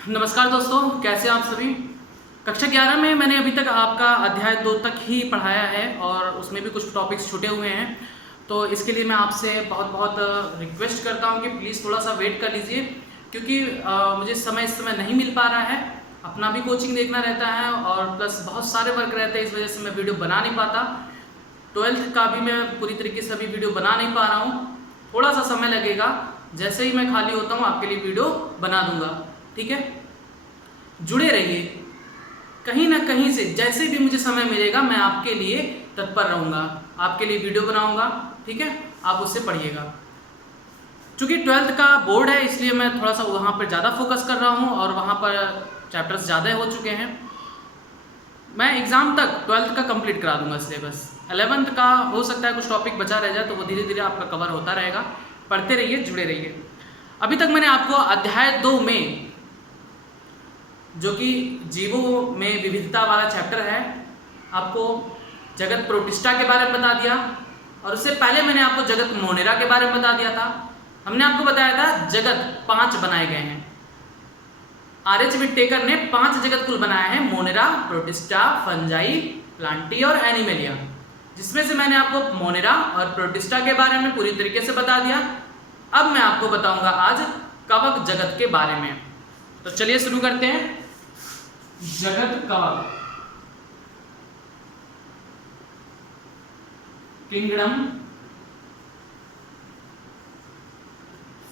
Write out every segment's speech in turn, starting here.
नमस्कार दोस्तों, कैसे हैं आप सभी। कक्षा 11 में मैंने अभी तक आपका अध्याय 2 तक ही पढ़ाया है और उसमें भी कुछ टॉपिक्स छूटे हुए हैं। तो इसके लिए मैं आपसे बहुत बहुत रिक्वेस्ट करता हूं कि प्लीज़ थोड़ा सा वेट कर लीजिए, क्योंकि मुझे समय इस समय नहीं मिल पा रहा है। अपना भी कोचिंग देखना रहता है और प्लस बहुत सारे वर्क रहते हैं, इस वजह से मैं वीडियो बना नहीं पाता। 12th का भी मैं पूरी तरीके से अभी वीडियो बना नहीं पा रहा हूँ। थोड़ा सा समय लगेगा, जैसे ही मैं खाली होता हूँ आपके लिए वीडियो बना दूंगा। ठीक है, जुड़े रहिए। कहीं ना कहीं से जैसे भी मुझे समय मिलेगा मैं आपके लिए तत्पर रहूंगा, आपके लिए वीडियो बनाऊंगा। ठीक है, आप उससे पढ़िएगा। चूंकि 12th का बोर्ड है, इसलिए मैं थोड़ा सा वहाँ पर ज़्यादा फोकस कर रहा हूँ और वहाँ पर चैप्टर्स ज़्यादा हो चुके हैं। मैं एग्ज़ाम तक 12th का कंप्लीट करा दूंगा सिलेबस। 11th का हो सकता है कुछ टॉपिक बचा रह जाए, तो वो धीरे धीरे आपका कवर होता रहेगा। पढ़ते रहिए, जुड़े रहिए। अभी तक मैंने आपको अध्याय 2 में, जो कि जीवों में विविधता वाला चैप्टर है, आपको जगत प्रोटिस्टा के बारे में बता दिया। और उससे पहले मैंने आपको जगत मोनेरा के बारे में बता दिया था। हमने आपको बताया था जगत 5 बनाए गए हैं। आर.एच. विटेकर ने 5 जगत कुल बनाए हैं: मोनेरा, प्रोटिस्टा, फंजाई, प्लांटी और एनिमेलिया। जिसमें से मैंने आपको मोनेरा और प्रोटिस्टा के बारे में पूरी तरीके से बता दिया। अब मैं आपको बताऊंगा आज कवक जगत के बारे में। तो चलिए शुरू करते हैं। जगत कवक, किंगडम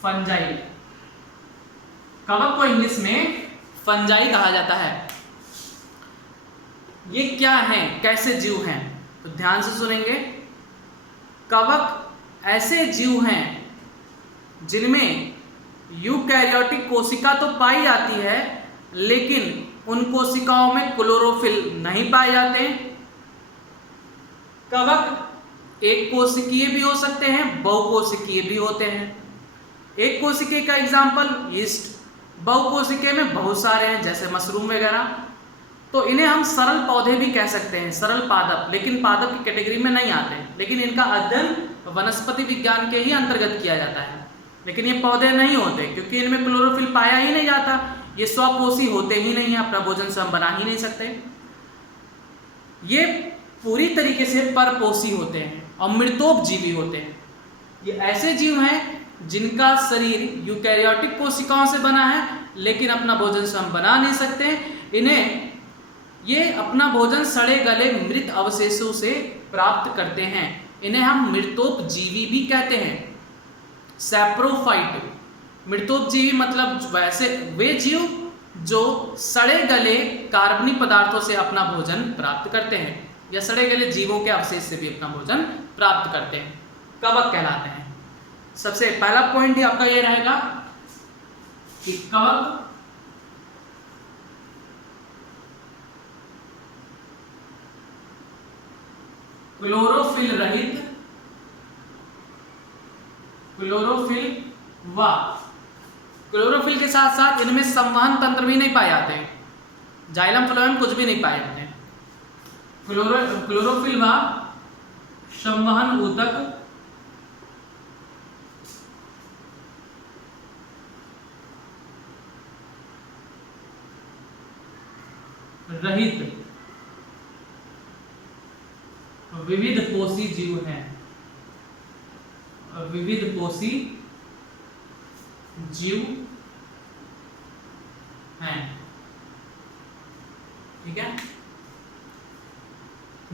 फंजाई। कवक को इंग्लिश में फंजाई कहा जाता है। ये क्या है, कैसे जीव हैं, तो ध्यान से सुनेंगे। कवक ऐसे जीव हैं जिनमें यूकैरियोटिक कोशिका तो पाई जाती है, लेकिन उन कोशिकाओं में क्लोरोफिल नहीं पाए जाते। कवक एक कोशिकीय भी हो सकते हैं, बहुकोशिकीय भी होते हैं। एक कोशिकीय का एग्जाम्पल यीस्ट, बहुकोशिकीय में बहुत सारे हैं जैसे मशरूम वगैरह। तो इन्हें हम सरल पौधे भी कह सकते हैं, सरल पादप, लेकिन पादप की कैटेगरी में नहीं आते। लेकिन इनका अध्ययन वनस्पति विज्ञान के ही अंतर्गत किया जाता है। लेकिन ये पौधे नहीं होते, क्योंकि इनमें क्लोरोफिल पाया ही नहीं जाता। ये स्वपोषी होते ही नहीं है, अपना भोजन स्वयं बना ही नहीं सकते। ये पूरी तरीके से परपोषी होते हैं और मृतोपजीवी होते हैं। ये ऐसे जीव हैं जिनका शरीर यूकैरियोटिक कोशिकाओं से बना है, लेकिन अपना भोजन स्वयं बना नहीं सकते। इन्हें ये अपना भोजन सड़े गले मृत अवशेषों से प्राप्त करते हैं। इन्हें हम मृतोपजीवी भी कहते हैं। सैप्रोफाइट, मृतोपजीवी मतलब वैसे वे जीव जो सड़े गले कार्बनिक पदार्थों से अपना भोजन प्राप्त करते हैं, या सड़े गले जीवों के अवशेष से भी अपना भोजन प्राप्त करते हैं, कवक कहलाते हैं। सबसे पहला पॉइंट ही आपका ये रहेगा कि कवक क्लोरोफिल रहित, क्लोरोफिल व क्लोरोफिल के साथ साथ इनमें संवहन तंत्र भी नहीं पाए जाते हैं। जाइलम फ्लोएम कुछ भी नहीं पाए जाते हैं। क्लोरोफिल व संवहन ऊतक रहित विविध पोषी जीव हैं। विविध पोषी जीव हैं। ठीक है,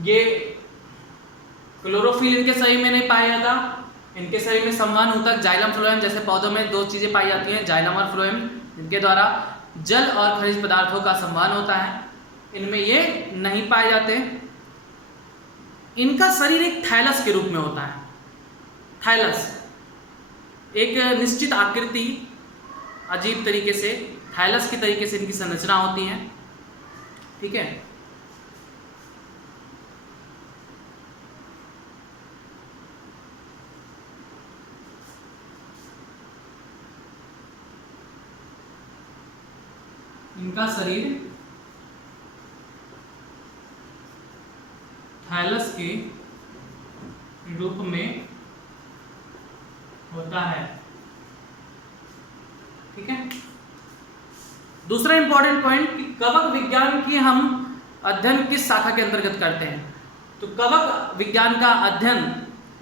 ये क्लोरोफिल इनके शरीर में नहीं पाया जाता। इनके शरीर में संवहन ऊतक, जाइलम फ्लोएम, जैसे पौधों में 2 चीजें पाई जाती हैं, जाइलम और फ्लोएम, जिनके द्वारा जल और खनिज पदार्थों का संवहन होता है। इनमें ये नहीं पाए जाते। इनका शरीर एक थैलस के रूप में होता है। थैलस एक निश्चित आकृति, अजीब तरीके से थैलस की तरीके से इनकी संरचना होती है। ठीक है, इनका शरीर थैलस के रूप में होता है। ठीक है, दूसरा इंपॉर्टेंट पॉइंट कि कवक विज्ञान की हम अध्ययन किस शाखा के अंतर्गत करते हैं। तो कवक विज्ञान का अध्ययन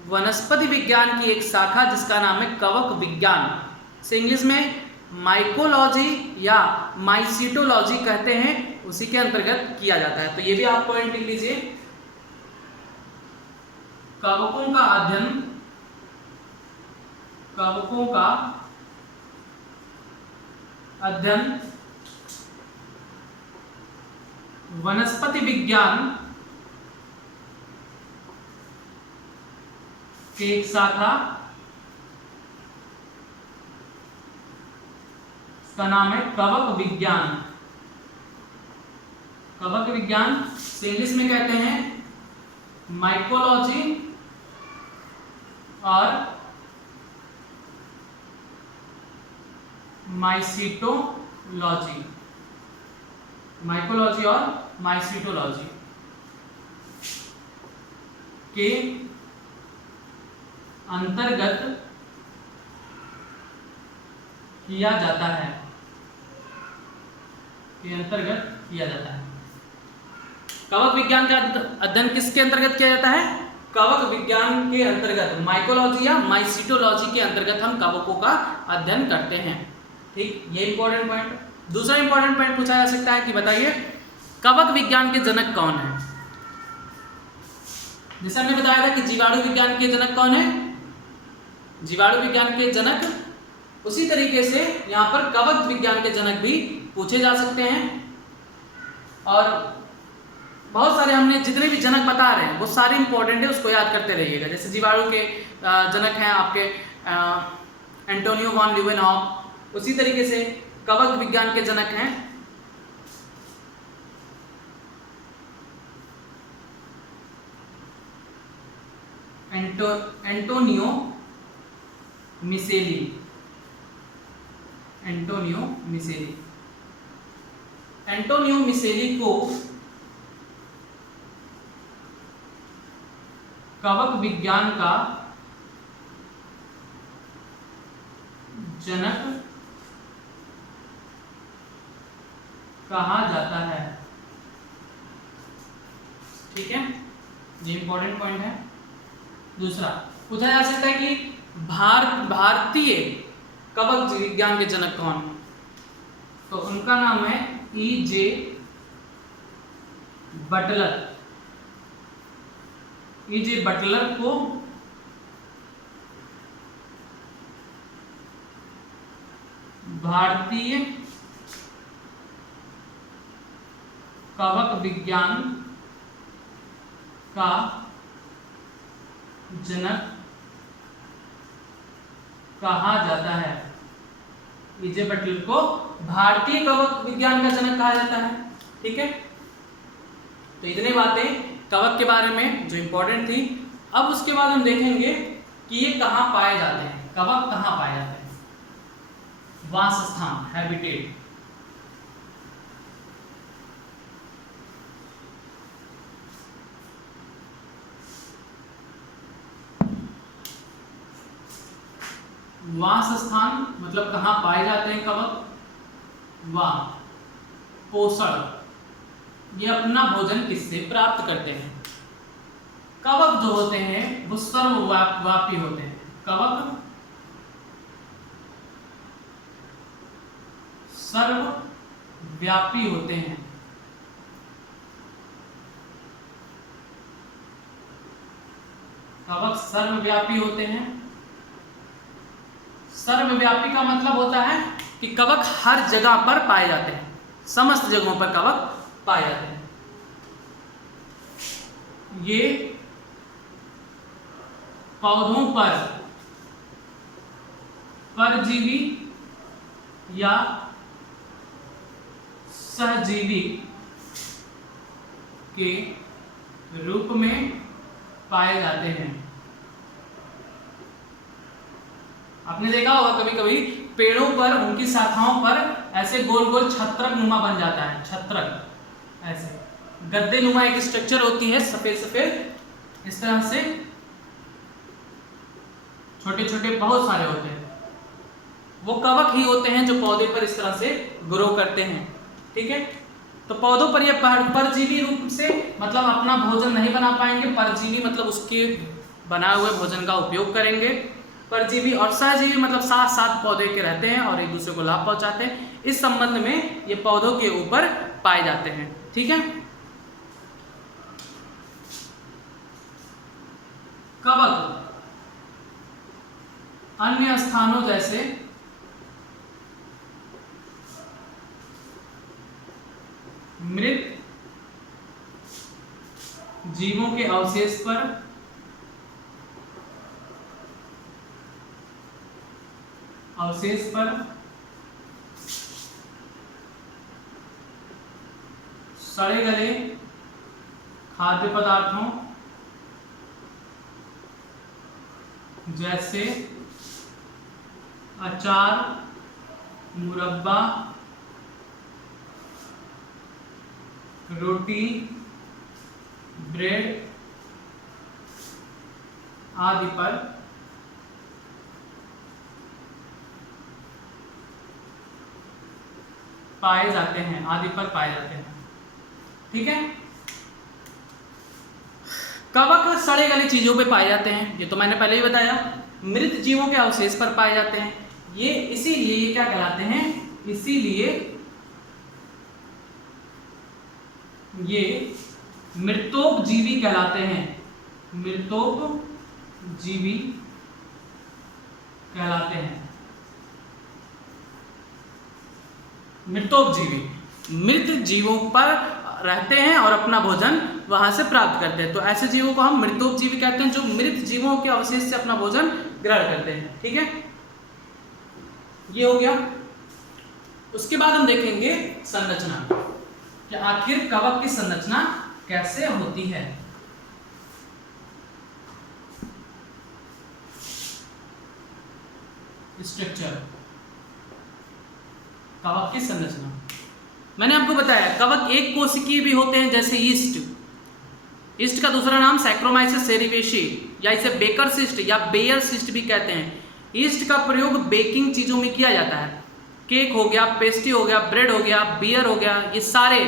वनस्पति विज्ञान की एक शाखा जिसका नाम है कवक विज्ञान, से इंग्लिश में माइकोलॉजी या माइसीटोलॉजी कहते हैं, उसी के अंतर्गत किया जाता है। तो ये भी आप पॉइंट लिख लीजिए, कवकों का अध्ययन, कवकों का अध्ययन वनस्पति विज्ञान की एक शाखा, इसका नाम है कवक विज्ञान। कवक विज्ञान से इंग्लिश में कहते हैं माइकोलॉजी और माइसीटोलॉजी, माइकोलॉजी और माइसीटोलॉजी के अंतर्गत किया जाता है, के अंतर्गत किया जाता है। कवक विज्ञान का अध्ययन किसके अंतर्गत किया जाता है? कवक विज्ञान के अंतर्गत, माइकोलॉजी या माइसीटोलॉजी के अंतर्गत हम कवकों का अध्ययन करते हैं। ठीक, ये इंपॉर्टेंट पॉइंट। दूसरा इंपॉर्टेंट पॉइंट पूछा जा सकता है कि बताइए कवक विज्ञान के जनक कौन है। जैसे हमने बताया था कि जीवाणु विज्ञान के जनक कौन है, जीवाणु विज्ञान के जनक, उसी तरीके से यहाँ पर कवक विज्ञान के जनक भी पूछे जा सकते हैं। और बहुत सारे हमने जितने भी जनक बता रहे हैं वो सारे इंपॉर्टेंट है, उसको याद करते रहिएगा। जैसे जीवाणु के जनक हैं आपके एंटोनियो वॉन ल्यूवेनहॉफ, उसी तरीके से कवक विज्ञान के जनक हैं Antonio micelle, Antonio micelle. Antonio micelle को कवक विज्ञान का जनक कहा जाता है। ठीक है, ये इंपॉर्टेंट पॉइंट है। दूसरा पूछा जा सकता है कि भारतीय कवक विज्ञान के जनक कौन, तो उनका नाम है E.J. बटलर। E.J. बटलर को भारतीय कवक विज्ञान का जनक कहा जाता है। E.J. बटलर को भारतीय कवक विज्ञान का जनक कहा जाता है। ठीक है, तो इतने बातें कवक के बारे में जो इंपॉर्टेंट थी। अब उसके बाद हम देखेंगे कि ये कहाँ पाए जाते हैं, कवक कहाँ पाए जाते हैं। वासस्थान, हैबिटेट। वासस्थान मतलब कहाँ पाए जाते हैं कवक। वाह, पोषण, ये अपना भोजन किससे प्राप्त करते हैं। कवक जो होते हैं वो सर्वव्यापी होते हैं। कवक सर्वव्यापी होते हैं। कवक सर्वव्यापी होते हैं। सर्वव्यापी का मतलब होता है कि कवक हर जगह पर पाए जाते हैं, समस्त जगहों पर कवक पाए जाते हैं। ये पौधों पर परजीवी या सहजीवी के रूप में पाए जाते हैं। आपने देखा होगा कभी कभी पेड़ों पर, उनकी शाखाओं पर ऐसे गोल गोल छत्रक नुमा बन जाता है। छत्रक, ऐसे गद्दे नुमा एक स्ट्रक्चर होती है, सफेद सफेद, इस तरह से छोटे छोटे बहुत सारे होते हैं। वो कवक ही होते हैं जो पौधे पर इस तरह से ग्रो करते हैं। ठीक है, तो पौधों पर यह परजीवी रूप से मतलब अपना भोजन नहीं बना पाएंगे, परजीवी मतलब उसके बनाए हुए भोजन का उपयोग करेंगे। परजीवी और सहजीवी मतलब साथ साथ पौधे के रहते हैं और एक दूसरे को लाभ पहुंचाते हैं। इस संबंध में ये पौधों के ऊपर पाए जाते हैं। ठीक है, कवक अन्य स्थानों जैसे मृत जीवों के अवशेष पर सड़े गले खाद्य पदार्थों जैसे अचार, मुरब्बा, रोटी, ब्रेड आदि पर पाए जाते हैं। ठीक है, कवक सड़े गले चीजों पे पाए जाते हैं, ये तो मैंने पहले ही बताया। मृत जीवों के अवशेष पर पाए जाते हैं, ये इसीलिए ये क्या कहलाते हैं, इसीलिए ये मृतोपजीवी कहलाते हैं। मृतोपजीवी कहलाते हैं। मृतोपजीवी मृत जीवों पर रहते हैं और अपना भोजन वहां से प्राप्त करते हैं, तो ऐसे जीवों को हम मृतोपजीवी कहते हैं, जो मृत जीवों के अवशेष से अपना भोजन ग्रहण करते हैं। ठीक है, ये हो गया। उसके बाद हम देखेंगे संरचना, कि आखिर कवक की संरचना कैसे होती है। स्ट्रक्चर, कवक की संरचना मैंने आपको बताया, कवक एक कोशिकीय भी होते हैं, जैसे ईस्ट का दूसरा नाम सैक्रोमाइसिस सेरिवेशी या इसे बेकर सिस्ट या बेयर सिस्ट भी कहते हैं। ईस्ट का प्रयोग बेकिंग चीजों में किया जाता है, केक हो गया, पेस्ट्री हो गया, ब्रेड हो गया, बियर हो गया, ये सारे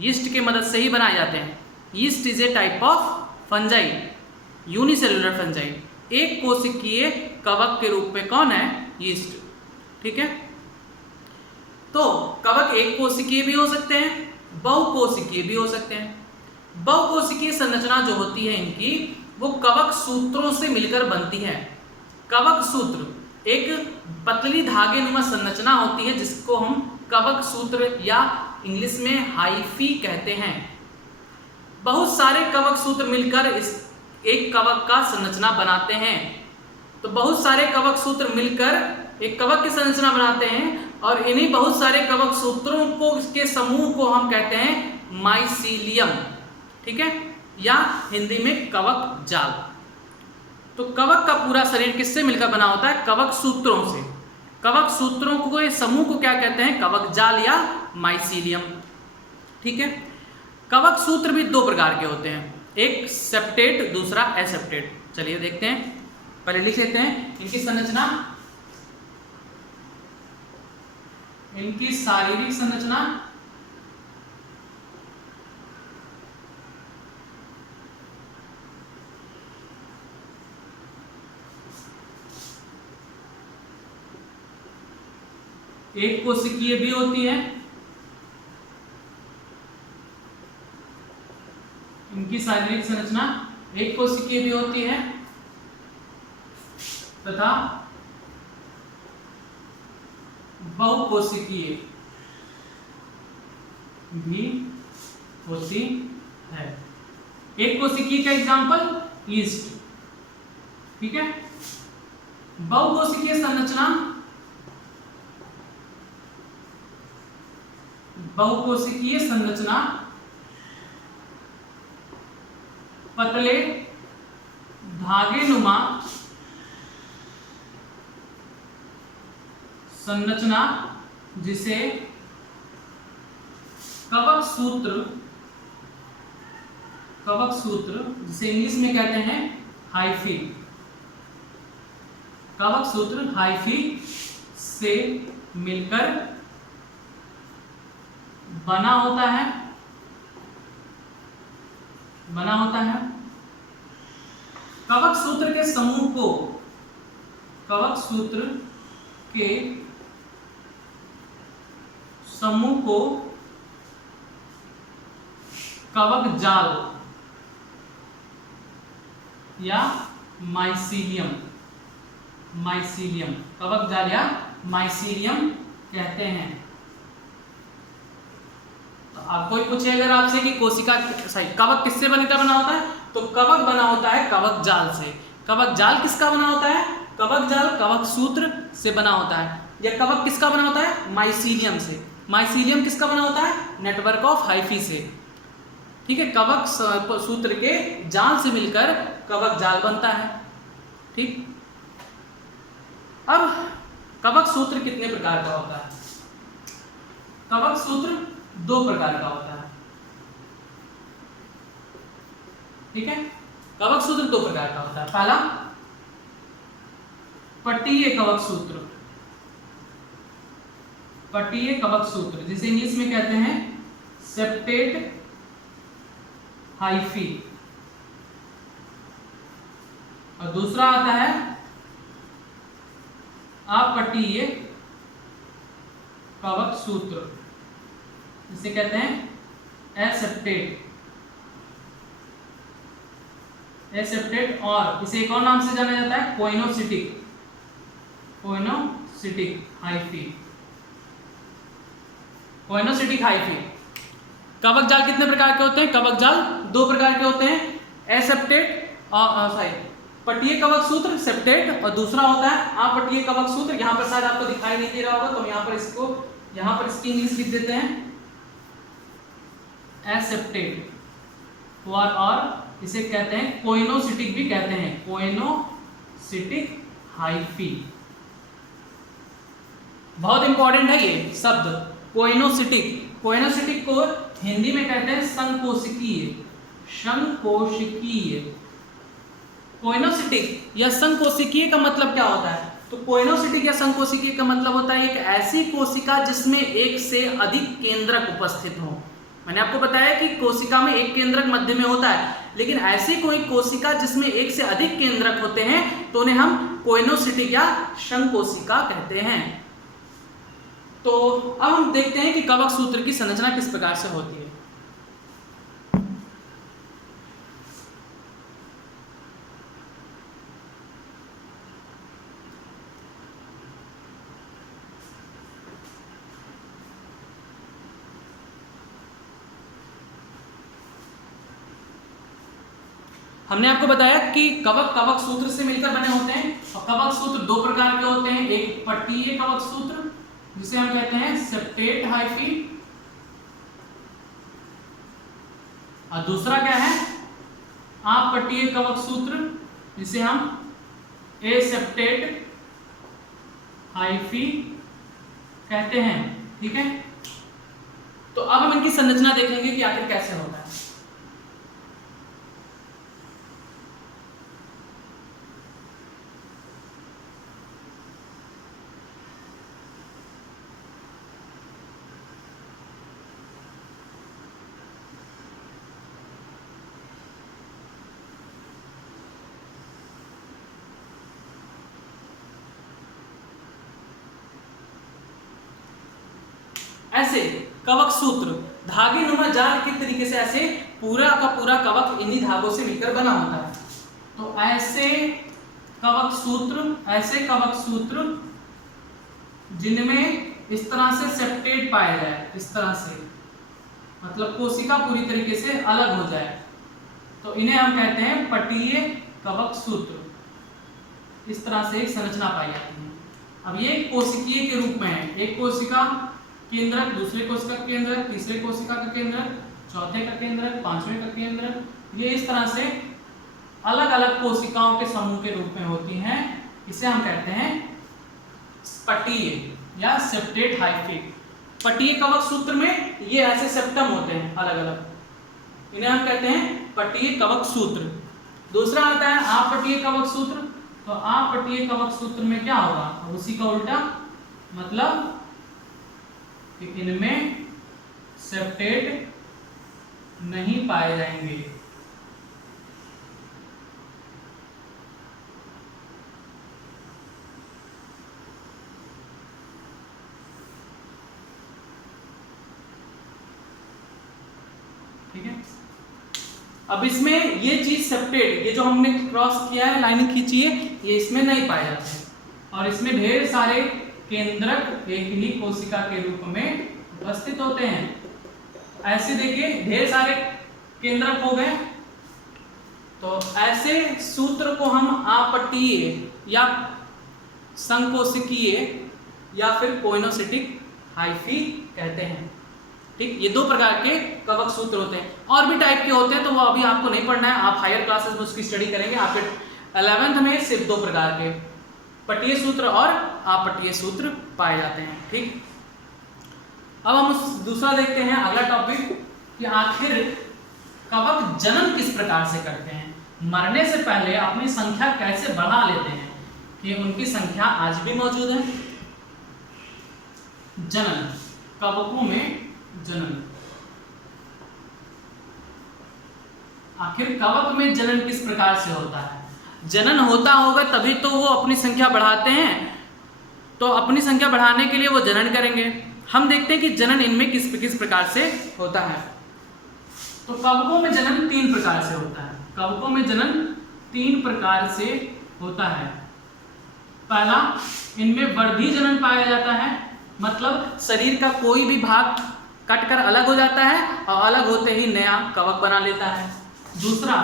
यीस्ट की मदद से ही बनाए जाते हैं। Yeast is a type of fungi, unicellular fungi. एक कोशिकीय कवक के रूप में कौन है, यीस्ट। ठीक है, तो कवक एक कोशिकीय भी हो सकते हैं, बहुकोशिकीय भी हो सकते हैं। बहुकोशिकीय संरचना जो होती है इनकी, वो कवक सूत्रों से मिलकर बनती है। कवक सूत्र एक पतली धागेनुमा संरचना होती है, जिसको हम कवक सूत्र या इंग्लिश में हाइफी कहते हैं। बहुत सारे कवक सूत्र मिलकर इस एक कवक का संरचना बनाते हैं। तो बहुत सारे कवक सूत्र मिलकर एक कवक की संरचना बनाते हैं, और इन्हीं बहुत सारे कवक सूत्रों को के समूह को हम कहते हैं माइसीलियम। ठीक है, या हिंदी में कवक जाल। तो कवक का पूरा शरीर किससे मिलकर बना होता है, कवक सूत्रों से। कवक सूत्रों को समूह को क्या कहते हैं, कवक जाल या माइसीलियम। ठीक है, कवक सूत्र भी दो प्रकार के होते हैं, एक सेप्टेट, दूसरा एसेप्टेट। चलिए देखते हैं, पहले लिख लेते हैं इनकी संरचना, इनकी शारीरिक संरचना। एक कोशिकीय भी होती है, इनकी शारीरिक संरचना एक कोशिकीय भी होती है, तथा बहुकोशिकीय भी होती है। एक कोशिकीय का एग्जांपल ईस्ट। ठीक है, बहुकोशिकीय संरचना, बहुकोशिकीय संरचना पतले धागेनुमा संरचना, जिसे कवक सूत्र जिसे इंग्लिश में कहते हैं हाइफी, कवक सूत्र हाइफी से मिलकर बना होता है, कवक सूत्र के समूह को, कवक सूत्र के समूह को कवक जाल या माइसीलियम, कवक जाल या माइसीलियम कहते हैं। तो आप कोई पूछे अगर आपसे कि कोशिका सही कवक किससे बनकर बना होता है, तो कवक बना होता है कवक जाल से। कवक जाल किसका बना होता है, कवक जाल कवक सूत्र से बना होता है। या कवक किसका बना होता है, माइसीलियम से। माइसीलियम किसका बना होता है, नेटवर्क ऑफ हाइफी से। ठीक है, कवक सूत्र के जाल से मिलकर कवक जाल बनता है। ठीक, अब कवक सूत्र कितने प्रकार का होता है, कवक सूत्र 2 प्रकार का होता है। ठीक है, कवक सूत्र 2 प्रकार का होता है। पहला पट्टीय कवक सूत्र, पट्टीय कवक सूत्र जिसे इंग्लिश में कहते हैं सेप्टेट हाइफी, और दूसरा आता है अपट्टीय कवक सूत्र जिसे कहते हैं एसेप्टेट, और इसे एक और नाम से जाना जाता है कोइनोसिटिक, हाइफी, कोइनोसिटिक हाइफी। कवक जाल कितने प्रकार के होते हैं, कवक जाल 2 प्रकार के होते हैं, एसेप्टेट और पट्टीय कवक सूत्र सेप्टेट, और दूसरा होता है अपट्टीय कवक सूत्र। यहाँ पर शायद आपको दिखाई नहीं दे रहा होगा, तो हम यहाँ पर इसकी इंग्लिश लिख देते हैं एसेप्टेट, और इसे कहते हैं कोइनोसिटिक भी कहते हैं, कोइनोसिटिक हाइफी। बहुत इंपॉर्टेंट है ये शब्द कोइनोसिटिक। कोइनोसिटिक को हिंदी में कहते हैं संकोशिकीय, कोइनोसिटिक या संकोशिकीय का मतलब क्या होता है, तो कोइनोसिटिक या संकोशिकीय का मतलब होता है एक ऐसी कोशिका जिसमें एक से अधिक केंद्रक उपस्थित हो। मैंने आपको बताया कि कोशिका में एक केंद्रक मध्य में होता है, लेकिन ऐसी कोई कोशिका जिसमें एक से अधिक केंद्रक होते हैं तो उन्हें हम कोइनोसिटिक या संकोशिका कहते हैं। तो अब हम देखते हैं कि कवक सूत्र की संरचना किस प्रकार से होती है। हमने आपको बताया कि कवक सूत्र से मिलकर बने होते हैं, और कवक सूत्र 2 प्रकार के होते हैं। एक पट्टीय कवक सूत्र जिसे हम कहते हैं सेप्टेट हाइफी, और दूसरा क्या है अपट्टीय कवक सूत्र जिसे हम एसेप्टेट हाइफी कहते हैं। ठीक है, तो अब हम इनकी संरचना देखेंगे कि आखिर कैसे होता है। ऐसे कवक सूत्र धागे नुमा जाल के तरीके से ऐसे पूरा का पूरा कवक इन्हीं धागों से मिलकर बना होता है। तो ऐसे कवक सूत्र जिनमें इस तरह से सेप्टेट पाया जाए, इस तरह से मतलब कोशिका पूरी तरीके से अलग हो जाए, तो इन्हें हम कहते हैं पट्टीय कवक सूत्र। इस तरह से एक संरचना पाई जाती है। अब ये कोशिकीय के रूप में है, एक कोशिका केंद्रक, दूसरे कोशिका केंद्रक, तीसरे कोशिका का केंद्रक, चौथे का केंद्रक, पांचवें का केंद्रक, ये इस तरह से अलग अलग कोशिकाओं के समूह के रूप में होती हैं। इसे हम कहते हैं पट्टीय या सेप्टेट हाइफी। पट्टीय कवक सूत्र में ये ऐसे सेप्टम होते हैं अलग अलग, इन्हें हम कहते हैं पट्टीय कवक सूत्र। दूसरा आता है अपट्टीय कवक सूत्र। तो अपट्टीय कवक सूत्र में क्या होगा, उसी का उल्टा मतलब कि इनमें सेप्टेट नहीं पाए जाएंगे। ठीक है, अब इसमें ये चीज सेप्टेट, ये जो हमने क्रॉस किया है, लाइनिंग खींची है, ये इसमें नहीं पाए जाते और इसमें ढेर सारे केंद्रक एक ही कोशिका के रूप में उपस्थित होते हैं। ऐसे देखिए ढेर सारे केंद्रक हो गए, तो ऐसे सूत्र को हम अपटीय या संकोशिकीय या फिर कोइनोसिटिक हाइफी कहते हैं। ठीक, ये दो प्रकार के कवक सूत्र होते हैं। और भी टाइप के होते हैं, तो वो अभी आपको नहीं पढ़ना है, आप हायर क्लासेस में उसकी स्टडी करेंगे। आपके 11th में सिर्फ दो प्रकार के पटीय सूत्र और अपटीय सूत्र पाए जाते हैं। ठीक, अब हम दूसरा देखते हैं, अगला टॉपिक, कि आखिर कवक जनन किस प्रकार से करते हैं, मरने से पहले अपनी संख्या कैसे बढ़ा लेते हैं, कि उनकी संख्या आज भी मौजूद है। जनन, कवकों में जनन, आखिर कवक में जनन किस प्रकार से होता है? जनन होता होगा तभी तो वो अपनी संख्या बढ़ाते हैं, तो अपनी संख्या बढ़ाने के लिए वो जनन करेंगे। हम देखते हैं कि जनन इनमें किस प्रकार से होता है। तो कवकों में जनन 3 प्रकार से होता है। कवकों में जनन 3 प्रकार से होता है। पहला, इनमें वर्धी जनन पाया जाता है, मतलब शरीर का कोई भी भाग कटकर अलग हो जाता है और अलग होते ही नया कवक बना लेता है। दूसरा,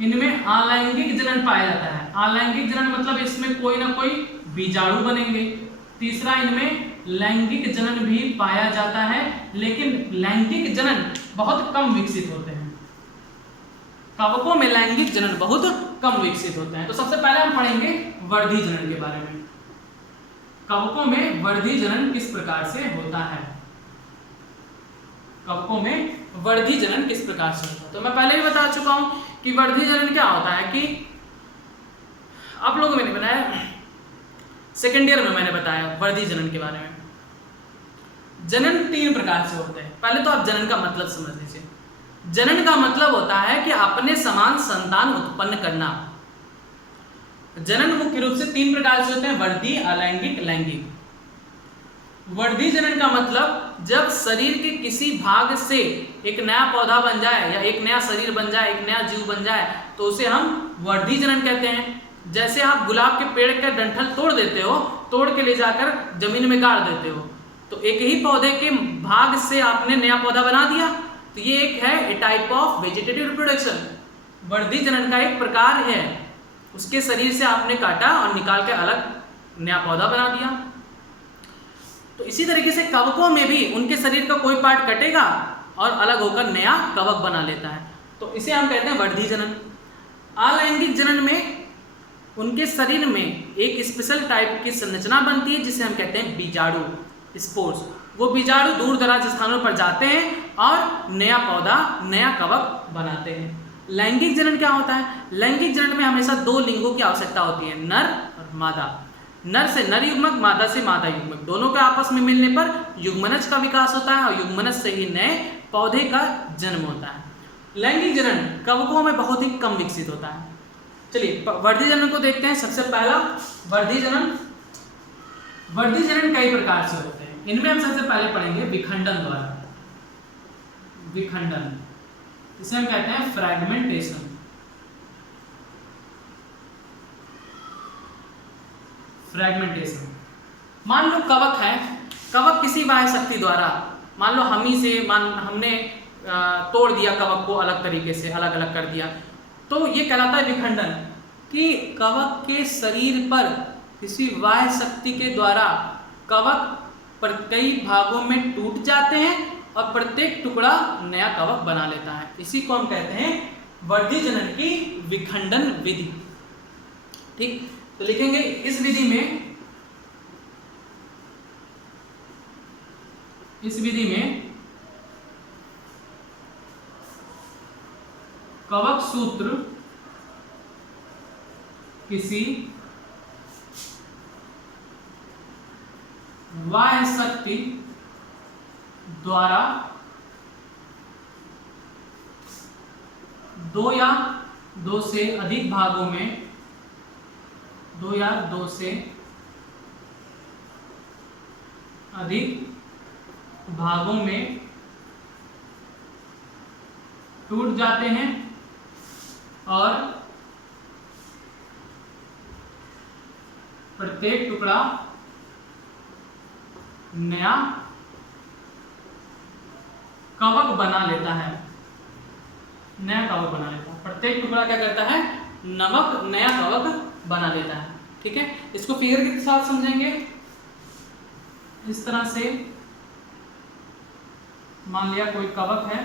इनमें अलैंगिक जनन पाया जाता है। अलैंगिक जनन मतलब इसमें कोई ना कोई बीजाणु बनेंगे। तीसरा, इनमें लैंगिक जनन भी पाया जाता है, लेकिन लैंगिक जनन बहुत कम विकसित होते हैं। कवकों में लैंगिक जनन बहुत कम विकसित होते हैं। तो सबसे पहले हम पढ़ेंगे वर्धी जनन के बारे में। कवकों में वर्धी जनन किस प्रकार से होता है? कवकों में वर्धी जनन किस प्रकार से होता है? तो मैं पहले ही बता चुका हूं कि वर्धी जनन क्या होता है, कि आप लोगों ने बनाया, सेकेंड ईयर में मैंने बताया वर्धी जनन के बारे में। जनन 3 प्रकार से होते हैं। पहले तो आप जनन का मतलब समझ लीजिए। जनन का मतलब होता है कि अपने समान संतान उत्पन्न करना। जनन मुख्य रूप से 3 प्रकार से होते हैं, वर्धी, अलैंगिक, लैंगिक। वर्धी जनन का मतलब जब शरीर के किसी भाग से एक नया पौधा बन जाए या एक नया शरीर बन जाए, एक नया जीव बन जाए, तो उसे हम वर्धी जनन कहते हैं। जैसे आप गुलाब के पेड़ का डंठल तोड़ देते हो, तोड़ के ले जाकर जमीन में गाड़ देते हो, तो एक ही पौधे के भाग से आपने नया पौधा बना दिया, तो ये एक है ए टाइप ऑफ वेजिटेटिव रिप्रोडक्शन। वर्धी जनन का एक प्रकार है, उसके शरीर से आपने काटा और निकाल के अलग नया पौधा बना दिया। तो इसी तरीके से कवकों में भी उनके शरीर का कोई पार्ट कटेगा और अलग होकर नया कवक बना लेता है, तो इसे हम कहते हैं वर्धी जनन। अलैंगिक जनन में उनके शरीर में एक स्पेशल टाइप की संरचना बनती है, जिसे हम कहते हैं बीजाणु, स्पोर्स। वो बीजाणु दूर दराज स्थानों पर जाते हैं और नया पौधा, नया कवक बनाते हैं। लैंगिक जनन क्या होता है? लैंगिक जनन में हमेशा 2 लिंगों की आवश्यकता होती है, नर और मादा। नर से नर युग्मक, मादा से मादा युग्मक, दोनों के आपस में मिलने पर युग्मनज का विकास होता है और युग्मनज से ही नए पौधे का जन्म होता है। लैंगिक जनन कवकों में बहुत ही कम विकसित होता है। चलिए वर्धी जनन को देखते हैं। सबसे पहला वर्धी जनन। वर्धी जनन कई प्रकार से होते हैं। इनमें हम सबसे पहले पढ़ेंगे विखंडन द्वारा। विखंडन, इसे हम कहते हैं फ्रैगमेंटेशन। फ्रैगमेंटेशन, मान लो कवक है, कवक किसी बाह्य शक्ति द्वारा, मान लो हमने तोड़ दिया कवक को, अलग तरीके से अलग अलग कर दिया, तो ये कहलाता है विखंडन। कि कवक के शरीर पर किसी बाह्य शक्ति के द्वारा कवक पर कई भागों में टूट जाते हैं और प्रत्येक टुकड़ा नया कवक बना लेता है। इसी को हम कहते हैं वर्धी जनन की विखंडन विधि। ठीक, तो लिखेंगे इस विधि में कवक सूत्र किसी बाह्य शक्ति द्वारा दो या दो से अधिक भागों में, दो या दो से अधिक भागों में टूट जाते हैं और प्रत्येक टुकड़ा नया कवक बना लेता है। नया कवक बना लेता है, प्रत्येक टुकड़ा क्या करता है, नमक नया कवक बना लेता है। ठीक है, इसको फिगर के साथ समझेंगे। इस तरह से मान लिया कोई कवक है,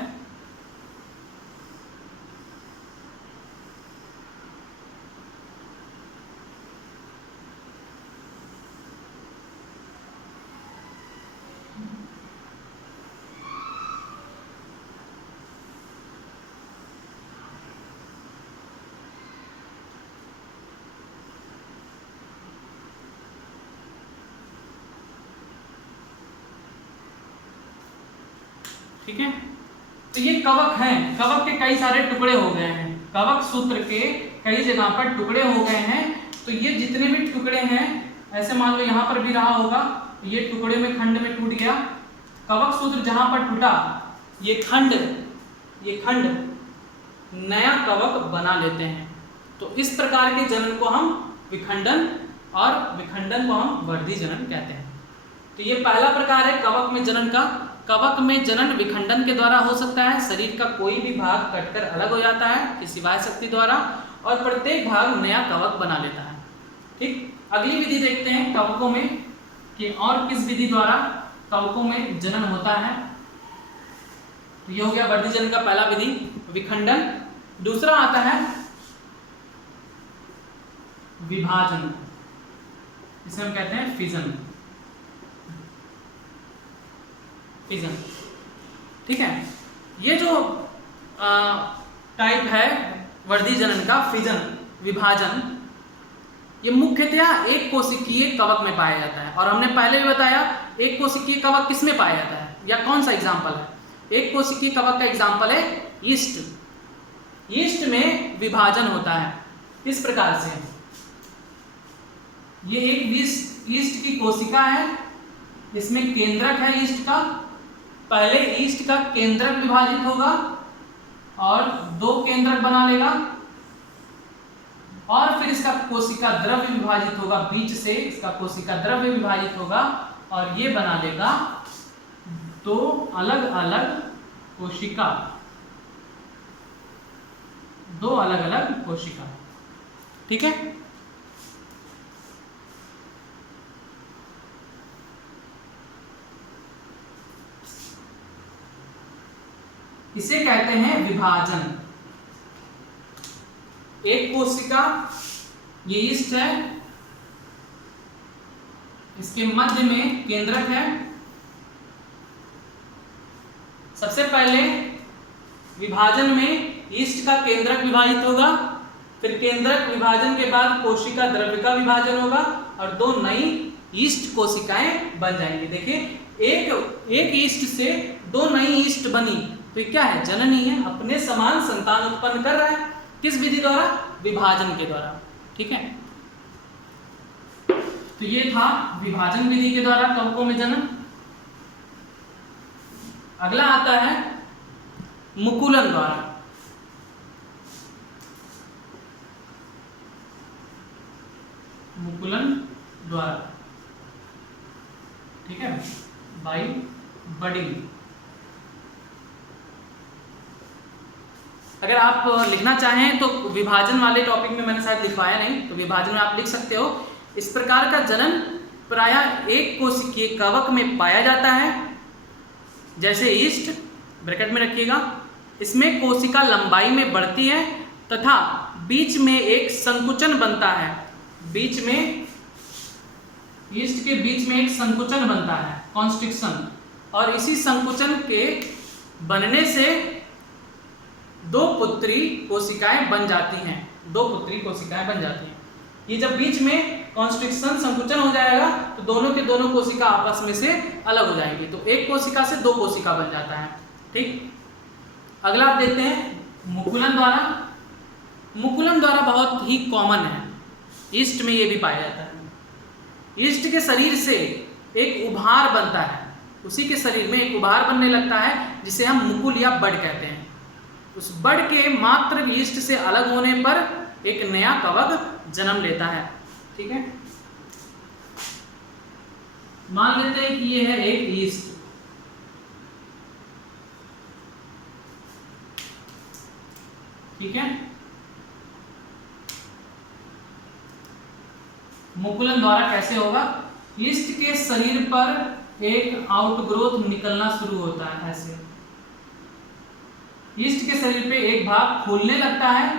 ठीक है। तो ये कवक है, कवक के कई सारे टुकड़े हो गए हैं, कवक सूत्र के कई जगह पर टुकड़े हो गए हैं। तो ये जितने भी टुकड़े हैं, ऐसे मान लो यहाँ पर भी रहा होगा, ये टुकड़े में खंड में टूट गया, कवक सूत्र जहां पर टूटा ये खंड नया कवक बना लेते हैं। तो इस प्रकार के जनन को हम विखंडन, और विखंडन को हम वर्धी जनन कहते हैं। तो ये पहला प्रकार है कवक में जनन का। कवक में जनन विखंडन के द्वारा हो सकता है, शरीर का कोई भी भाग कटकर अलग हो जाता है किसी बाह्य शक्ति द्वारा, और प्रत्येक भाग नया कवक बना लेता है। ठीक, अगली विधि देखते हैं कवकों में कि और किस विधि द्वारा कवकों में जनन होता है। तो ये हो गया वर्धी जनन का पहला विधि, विखंडन। दूसरा आता है विभाजन, इसे हम कहते हैं फिजन। फिजन, ठीक है। ये जो टाइप है वर्धी जनन का, फिजन, विभाजन, ये मुख्यतया एक कोशिकीय कवक में पाया जाता है। और हमने पहले भी बताया एक कोशिकीय कवक किस में पाया जाता है या कौन सा एग्जाम्पल है। एक कोशिकीय कवक का एग्जाम्पल है यीस्ट। यीस्ट में विभाजन होता है इस प्रकार से, ये एक यीस्ट की कोशिका है, इसमें केंद्रक है यीस्ट का। पहले यीस्ट का केंद्रक विभाजित होगा और दो केंद्रक बना लेगा, और फिर इसका कोशिका द्रव्य विभाजित होगा, बीच से इसका कोशिका द्रव्य विभाजित होगा और ये बना लेगा दो अलग अलग कोशिका, दो अलग अलग कोशिका। ठीक है, इसे कहते हैं विभाजन। एक कोशिका, ये यीस्ट है, इसके मध्य में केंद्रक है। सबसे पहले विभाजन में यीस्ट का केंद्रक विभाजित होगा, फिर केंद्रक विभाजन के बाद कोशिका द्रव्य का विभाजन होगा और दो नई यीस्ट कोशिकाएं बन जाएंगी। देखिए एक यीस्ट से दो नई यीस्ट बनी, तो ये क्या है, जननी है, अपने समान संतान उत्पन्न कर रहा है। किस विधि द्वारा, विभाजन के द्वारा। ठीक है, तो ये था विभाजन विधि के द्वारा कवकों में जनन। अगला आता है मुकुलन द्वारा। मुकुलन द्वारा, ठीक है, बाय बडिंग। अगर आप लिखना चाहें तो विभाजन वाले टॉपिक में मैंने शायद लिखवाया नहीं, तो विभाजन में आप लिख सकते हो। इस प्रकार का जनन प्रायः एक कोशिकीय कवक में पाया जाता है, जैसे यीस्ट, ब्रैकेट में रखिएगा। इसमें कोशिका लंबाई में बढ़ती है तथा बीच में एक संकुचन बनता है। बीच में, यीस्ट के बीच में एक संकुचन बनता है, कॉन्स्ट्रिक्शन, और इसी संकुचन के बनने से दो पुत्री कोशिकाएं बन जाती हैं। दो पुत्री कोशिकाएं बन जाती हैं। ये जब बीच में कॉन्स्ट्रिक्शन संकुचन हो जाएगा तो दोनों के दोनों कोशिका आपस में से अलग हो जाएंगी, तो एक कोशिका से दो कोशिका बन जाता है। ठीक, अगला आप देखते हैं मुकुलन द्वारा। मुकुलन द्वारा बहुत ही कॉमन है, ईस्ट में ये भी पाया जाता है। ईस्ट के शरीर से एक उभार बनता है, उसी के शरीर में एक उभार बनने लगता है जिसे हम मुकुल या बड कहते हैं। उस बड के मात्र ईस्ट से अलग होने पर एक नया कवक जन्म लेता है। ठीक है, मान लेते हैं कि ये है एक ईस्ट। ठीक है, मुकुलन द्वारा कैसे होगा, ईस्ट के शरीर पर एक आउटग्रोथ निकलना शुरू होता है। ऐसे ईस्ट के शरीर पे एक भाग फूलने लगता है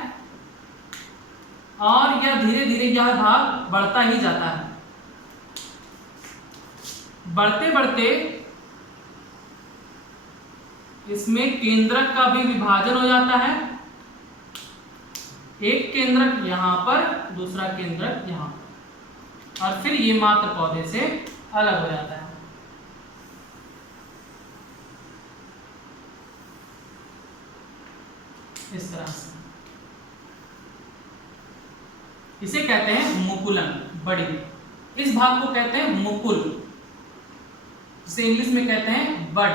और यह धीरे धीरे यह भाग बढ़ता ही जाता है। बढ़ते बढ़ते इसमें केंद्रक का भी विभाजन हो जाता है। एक केंद्रक यहां पर, दूसरा केंद्रक यहां पर, और फिर ये मात्र पौधे से अलग हो जाता है। इस तरह से इसे कहते हैं मुकुलन, बड़ी। इस भाग को कहते हैं मुकुल, जिसे इंग्लिश में कहते हैं बड।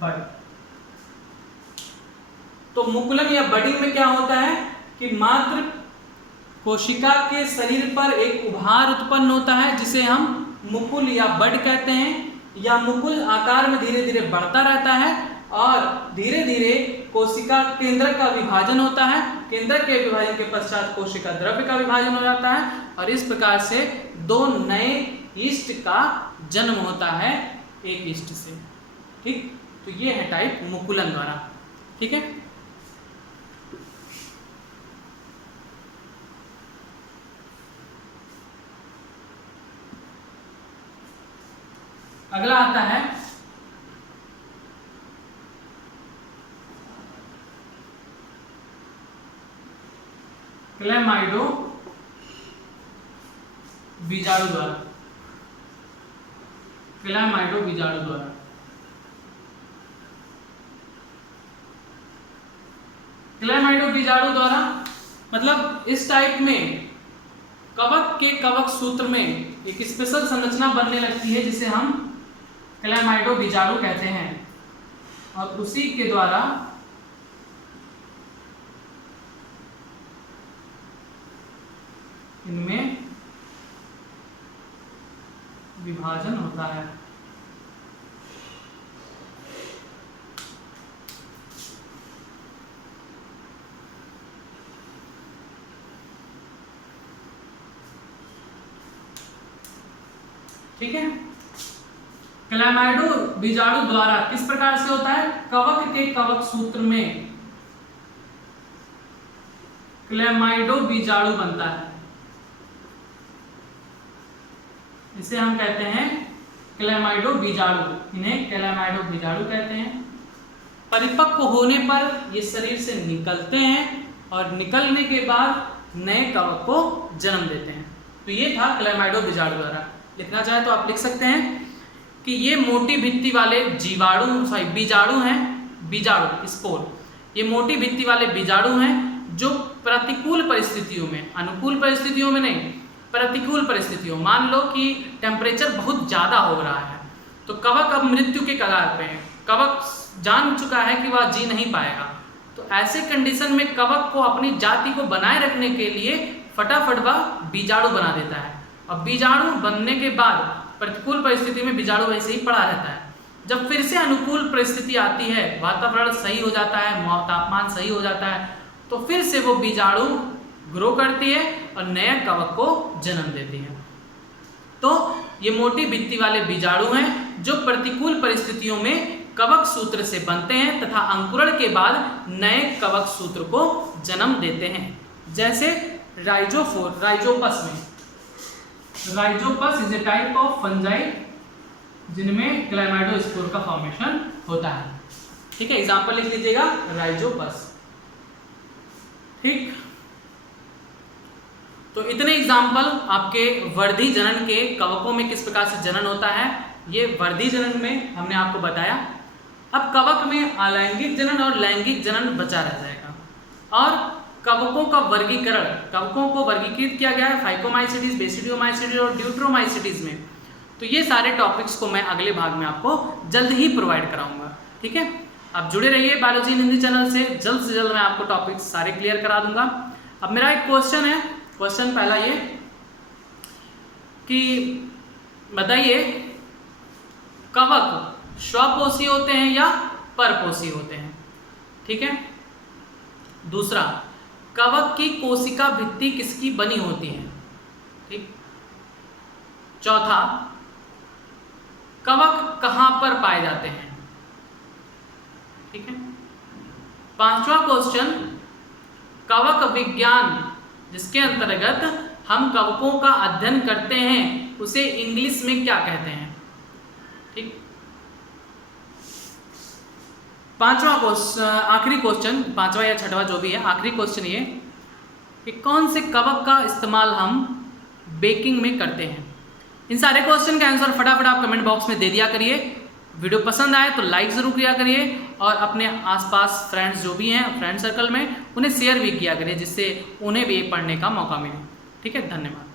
बड। तो मुकुलन या बडिंग में क्या होता है कि मात्र कोशिका के शरीर पर एक उभार उत्पन्न होता है जिसे हम मुकुल या बड कहते हैं, या मुकुल आकार में धीरे धीरे बढ़ता रहता है और धीरे धीरे कोशिका केंद्रक का विभाजन होता है। केंद्रक के विभाजन के पश्चात कोशिका द्रव्य का विभाजन हो जाता है और इस प्रकार से दो नए ईस्ट का जन्म होता है एक ईस्ट से। ठीक, तो ये है टाइप मुकुलन द्वारा। ठीक है, अगला आता है क्लेमाइडो बीजाणु द्वारा। क्लेमाइडो बीजाणु द्वारा क्लेमाइडो बीजाणु द्वारा मतलब इस टाइप में कवक के कवक सूत्र में एक स्पेशल संरचना बनने लगती है जिसे हम क्लेमाइडो बीजाणु कहते हैं, और उसी के द्वारा इनमें विभाजन होता है। ठीक है, क्लेमाइडो बीजाणु द्वारा किस प्रकार से होता है, कवक के कवक सूत्र में क्लेमाइडो बीजाणु बनता है। इसे हम कहते हैं क्लेमाइडो बीजाणु, इन्हें क्लेमाइडो बीजाणु कहते हैं। परिपक्व होने पर ये शरीर से निकलते हैं और निकलने के बाद नए कवक को जन्म देते हैं। तो ये था क्लेमाइडो बीजाणु द्वारा। लिखना चाहे तो आप लिख सकते हैं कि ये मोटी भित्ति वाले बीजाणु हैं, बीजाणु स्पोर। ये मोटी भित्ति वाले बीजाणु हैं जो प्रतिकूल परिस्थितियों में, अनुकूल परिस्थितियों में नहीं, प्रतिकूल परिस्थितियों, मान लो कि टेम्परेचर बहुत ज़्यादा हो रहा है तो कवक अब मृत्यु के कगार पे है, कवक जान चुका है कि वह जी नहीं पाएगा, तो ऐसे कंडीशन में कवक को अपनी जाति को बनाए रखने के लिए फटाफट वह बीजाणु बना देता है। अब बीजाणु बनने के बाद प्रतिकूल परिस्थिति में बीजाणु वैसे ही पड़ा रहता है। जब फिर से अनुकूल परिस्थिति आती है, वातावरण सही हो जाता है, तापमान सही हो जाता है, तो फिर से वो बीजाणु ग्रो करती है और नए कवक को जन्म देती है। तो ये मोटी भित्ति वाले बीजाणु हैं जो प्रतिकूल परिस्थितियों में कवक सूत्र से बनते हैं तथा अंकुरण के बाद नए कवक सूत्र को जन्म देते हैं। जैसे राइजोपस में, Rhizopus is a type of fungi जिनमें क्लेमाइडोस्पोर का फॉर्मेशन होता है। ठीक है, एग्जांपल लिख लीजिएगा राइजोपस। ठीक, तो इतने एग्जाम्पल आपके वर्धी जनन के कवकों में किस प्रकार से जनन होता है, ये वर्धी जनन में हमने आपको बताया। अब कवक में अलैंगिक जनन और लैंगिक जनन बचा रह जाएगा। और कवकों का वर्गीकरण, कवकों को वर्गीकृत किया गया है फाइकोमाइसीटीज, बेसिडियोमाइसीटीज और ड्यूट्रोमाइसीटीज में। तो ये सारे टॉपिक्स को मैं अगले भाग में आपको जल्द ही प्रोवाइड कराऊंगा। ठीक है, आप जुड़े रहिए बायोलॉजी इन हिंदी चैनल से जल्द मैं आपको टॉपिक्स सारे क्लियर करा दूंगा। अब मेरा एक क्वेश्चन है, क्वेश्चन पहला ये कि बताइए कवक स्वपोषी होते हैं या परपोषी होते हैं। ठीक है, दूसरा, कवक की कोशिका भित्ति किसकी बनी होती है। ठीक, चौथा, कवक कहां पर पाए जाते हैं। ठीक है, पांचवा क्वेश्चन, कवक विज्ञान जिसके अंतर्गत हम कवकों का अध्ययन करते हैं उसे इंग्लिश में क्या कहते हैं। ठीक, पांचवा क्वेश्चन, आखिरी क्वेश्चन, पांचवा या छठवा जो भी है, आखिरी क्वेश्चन ये कि कौन से कवक का इस्तेमाल हम बेकिंग में करते हैं। इन सारे क्वेश्चन का आंसर फटाफट आप कमेंट बॉक्स में दे दिया करिए। वीडियो पसंद आए तो लाइक ज़रूर किया करिए और अपने आसपास फ्रेंड्स जो भी हैं फ्रेंड सर्कल में उन्हें शेयर भी किया करिए, जिससे उन्हें भी पढ़ने का मौका मिले। ठीक है, धन्यवाद।